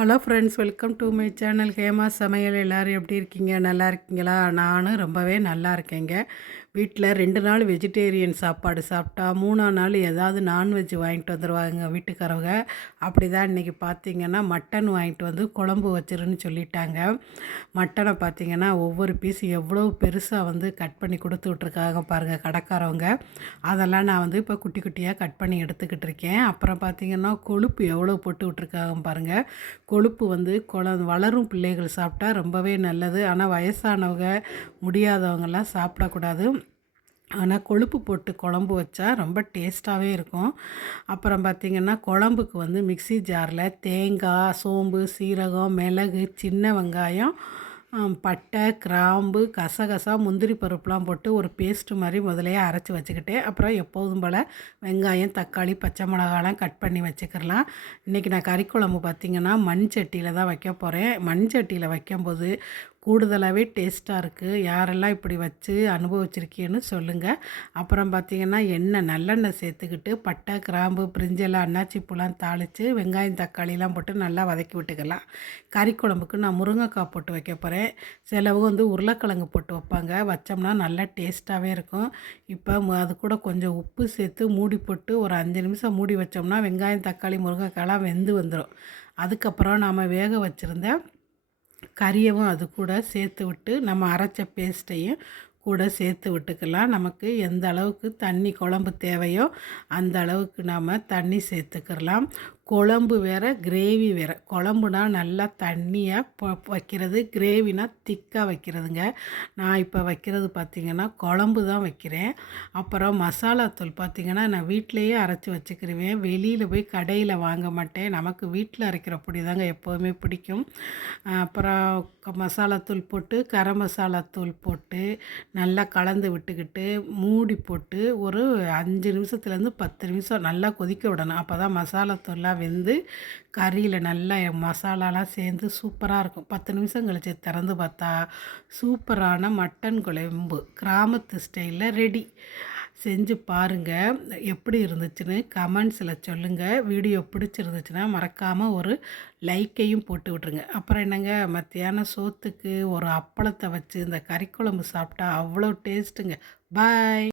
Hello friends, welcome to my channel Hema சமையல். எல்லோரும் எப்படி இருக்கீங்க? நல்லா இருக்கீங்களா? நானும் ரொம்பவே நல்லா இருக்கேங்க. வீட்டில் 2 நாள் வெஜிடேரியன் சாப்பாடு சாப்பிட்டா 3ஆம் நாள் ஏதாவது நான்வெஜ் வாங்கிட்டு வந்துடுவாங்க வீட்டுக்காரவங்க. அப்படி தான் இன்றைக்கி பார்த்திங்கன்னா மட்டன் வாங்கிட்டு வந்து குழம்பு வச்சிருன்னு சொல்லிட்டாங்க. மட்டனை பார்த்திங்கன்னா ஒவ்வொரு பீஸ் எவ்வளோ பெருசாக வந்து கட் பண்ணி கொடுத்து விட்ருக்காங்க பாருங்கள் கடைக்காரவங்க. அதெல்லாம் நான் வந்து இப்போ குட்டி குட்டியாக கட் பண்ணி எடுத்துக்கிட்டு இருக்கேன். அப்புறம் பார்த்திங்கன்னா கொழுப்பு எவ்வளோ போட்டு விட்ருக்காங்க பாருங்கள். கொழுப்பு வந்து வளரும் பிள்ளைகள் சாப்பிட்டா ரொம்பவே நல்லது. ஆனால் வயசானவங்க முடியாதவங்கெல்லாம் சாப்பிடக்கூடாது. ஆனால் கொழுப்பு போட்டு குழம்பு வச்சா ரொம்ப டேஸ்ட்டாகவே இருக்கும். அப்புறம் பார்த்திங்கன்னா குழம்புக்கு வந்து மிக்ஸி ஜாரில் தேங்காய், சோம்பு, சீரகம், மிளகு, சின்ன வெங்காயம், பட்டை, கிராம்பு, கசகசா, முந்திரி பருப்புலாம் போட்டு ஒரு பேஸ்ட்டு மாதிரி முதலையே அரைச்சி வச்சுக்கிட்டேன். அப்புறம் எப்போதும் போல் வெங்காயம், தக்காளி, பச்சை மிளகாலாம் கட் பண்ணி வச்சுக்கிறலாம். இன்றைக்கி நான் கறிக்குழம்பு பார்த்திங்கன்னா மண் சட்டியில் தான் வைக்க போகிறேன். மண் சட்டியில் வைக்கும்போது கூடுதலாகவே டேஸ்ட்டாக இருக்குது. யாரெல்லாம் இப்படி வச்சு அனுபவிச்சிருக்கீன்னு சொல்லுங்கள். அப்புறம் பார்த்திங்கன்னா நல்லெண்ணெய் சேர்த்துக்கிட்டு பட்டை, கிராம்பு, பிரிஞ்செல்லாம், அன்னாச்சி பூலாம் தாளித்து வெங்காயம், தக்காளிலாம் போட்டு நல்லா வதக்கி விட்டுக்கலாம். கறி குழம்புக்கு நான் முருங்கைக்காய் போட்டு வைக்க போகிறேன். சிலவங்க வந்து உருளைக்கிழங்கு போட்டு வைப்பாங்க. வச்சோம்னா நல்லா டேஸ்ட்டாகவே இருக்கும். இப்போ அது கூட கொஞ்சம் உப்பு சேர்த்து மூடி போட்டு ஒரு 5 நிமிஷம் மூடி வச்சோம்னா வெங்காயம், தக்காளி, முருங்கைக்காய்லாம் வெந்து வந்துடும். அதுக்கப்புறம் நாம் வேக வச்சுருந்த கறியவும் அது கூட சேர்த்து விட்டு நம்ம அரைச்ச பேஸ்ட்டையும் கூட சேர்த்து விட்டுக்கலாம். நமக்கு எந்த அளவுக்கு தண்ணி குழம்பு தேவையோ அந்த அளவுக்கு நாம் தண்ணி சேர்த்துக்கலாம். குழம்பு வேறு, கிரேவி வேறு. குழம்புனா நல்லா தண்ணியாக வைக்கிறது, கிரேவினா திக்காக வைக்கிறதுங்க. நான் இப்போ வைக்கிறது பார்த்திங்கன்னா குழம்பு தான் வைக்கிறேன். அப்புறம் மசாலாத்தூள் பார்த்திங்கன்னா நான் வீட்டிலையே அரைச்சி வச்சுக்கிருவேன். வெளியில் போய் கடையில் வாங்க மாட்டேன். நமக்கு வீட்டில் அரைக்கிற பொடி தாங்க எப்போதுமே பிடிக்கும். அப்புறம் மசாலாத்தூள் போட்டு கரம் மசாலாத்தூள் போட்டு நல்லா கலந்து விட்டுக்கிட்டு மூடி போட்டு ஒரு 5 நிமிஷத்துலேருந்து 10 நிமிஷம் நல்லா கொதிக்க விடணும். அப்போ தான் மசாலாத்தூள்லாம் வெந்து கறியில் நல்லா மசாலாலாம் சேர்ந்து சூப்பராக இருக்கும். 10 நிமிஷம் கழித்து திறந்து பார்த்தா சூப்பரான மட்டன் குழம்பு கிராமத்து ஸ்டைலில் ரெடி. செஞ்சு பாருங்கள், எப்படி இருந்துச்சுன்னு கமெண்ட்ஸில் சொல்லுங்கள். வீடியோ பிடிச்சிருந்துச்சுன்னா மறக்காமல் ஒரு லைக்கையும் போட்டு விட்ருங்க. அப்புறம் என்னங்க, மத்தியானம் சோத்துக்கு ஒரு அப்பளத்தை வச்சு இந்த கறிக்குழம்பு சாப்பிட்டா அவ்வளோ டேஸ்ட்டுங்க. பாய்.